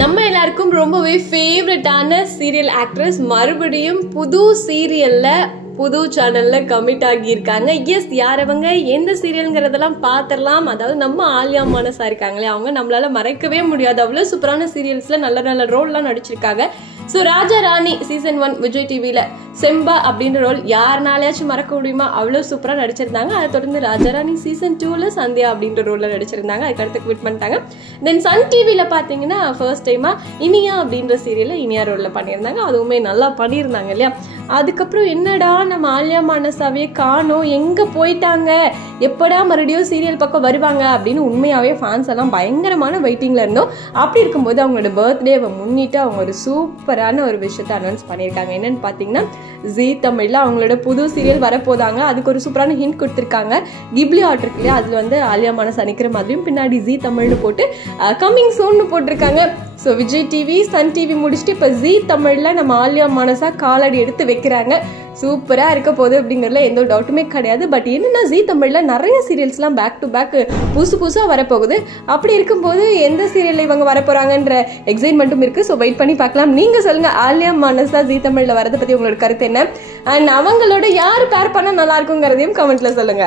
நம்ம எல்லாருக்கும் ரொம்பவே ஃபேவரட்டான சீரியல் ஆக்ட்ரஸ் மறுபடியும் புது சீரியல்ல புது சேனல்ல கமிட் ஆகியிருக்காங்க. எஸ், யார் அவங்க, எந்த சீரியல்ங்கிறதெல்லாம் பார்த்துடலாம். அதாவது நம்ம ஆலியா மானசா இருக்காங்களே, அவங்க நம்மளால மறைக்கவே முடியாது. அவ்வளோ சூப்பரான சீரியல்ஸ்ல நல்ல நல்ல ரோல்லாம் நடிச்சிருக்காங்க. ஸோ ராஜா ராணி சீசன் 1 விஜய் டிவியில செம்பா அப்படின்ற ரோல் யாருனாலையாச்சும் மறக்க முடியுமா? அவ்வளோ சூப்பராக நடிச்சிருந்தாங்க. அதை தொடர்ந்து ராஜா ராணி சீசன் 2ல சந்தியா அப்படின்ற ரோல்ல நடிச்சிருந்தாங்க. அதுக்கடுத்து குவிட் பண்ணிட்டாங்க. தென் சன் டிவியில பார்த்தீங்கன்னா ஃபர்ஸ்ட் டைமா இனியா அப்படின்ற சீரியல்ல இனியா ரோல்ல பண்ணியிருந்தாங்க. அதுவுமே நல்லா பண்ணியிருந்தாங்க இல்லையா? அதுக்கப்புறம் என்னடா நம்ம ஆலியா மானசாவே காணோம், எங்க போயிட்டாங்க, எப்படா மறுபடியும் சீரியல் பக்கம் வருவாங்க அப்படின்னு உண்மையாவே ஃபேன்ஸ் எல்லாம் பயங்கரமான வெயிட்டிங்ல இருந்தோம். அப்படி இருக்கும்போது அவங்களோட பர்த்டேவை முன்னிட்டு அவங்க ஒரு சூப்பரான ஒரு விஷயத்தை அனௌன்ஸ் பண்ணியிருக்காங்க. என்னன்னு பார்த்தீங்கன்னா, ஜீ தமிழ்ல அவங்களோட புது சீரியல் வரப்போதாங்க. அதுக்கு ஒரு சூப்பரான ஹிண்ட் கொடுத்துருக்காங்க. கிப்லி ஆர்ட் இருக்கு இல்லையா, அதுல வந்து ஆலியா மானசா நிக்கிற மாதிரியும் பின்னாடி ஜீ தமிழ்னு போட்டு கம்மிங் சூன்னு போட்டிருக்காங்க. So Vijay TV Sun TV முடிச்சுட்டு இப்போ ஜீ தமிழ்ல நம்ம ஆலியா மானசா காலடி எடுத்து வைக்கிறாங்க. சூப்பரா இருக்க போகுது அப்படிங்கிறதுல எந்த ஒரு டவுட்டுமே கிடையாது. பட் என்னன்னா, ஜீ தமிழ்ல நிறைய சீரியல்ஸ்லாம் பேக் டு பேக் புதுசா வரப்போகுது. அப்படி இருக்கும்போது எந்த சீரியல்ல இவங்க வரப்போறாங்கன்ற எக்ஸைட்மெண்ட்டும் இருக்கு. ஸோ வெயிட் பண்ணி பார்க்கலாம். நீங்க சொல்லுங்க, ஆலியா மானசா ஜீ தமிழ்ல வரதை பத்தி உங்களோட கருத்து என்ன? அண்ட் அவங்களோட யார் பேர் பண்ணா நல்லா இருக்குங்கிறதையும் கமெண்ட்ல சொல்லுங்க.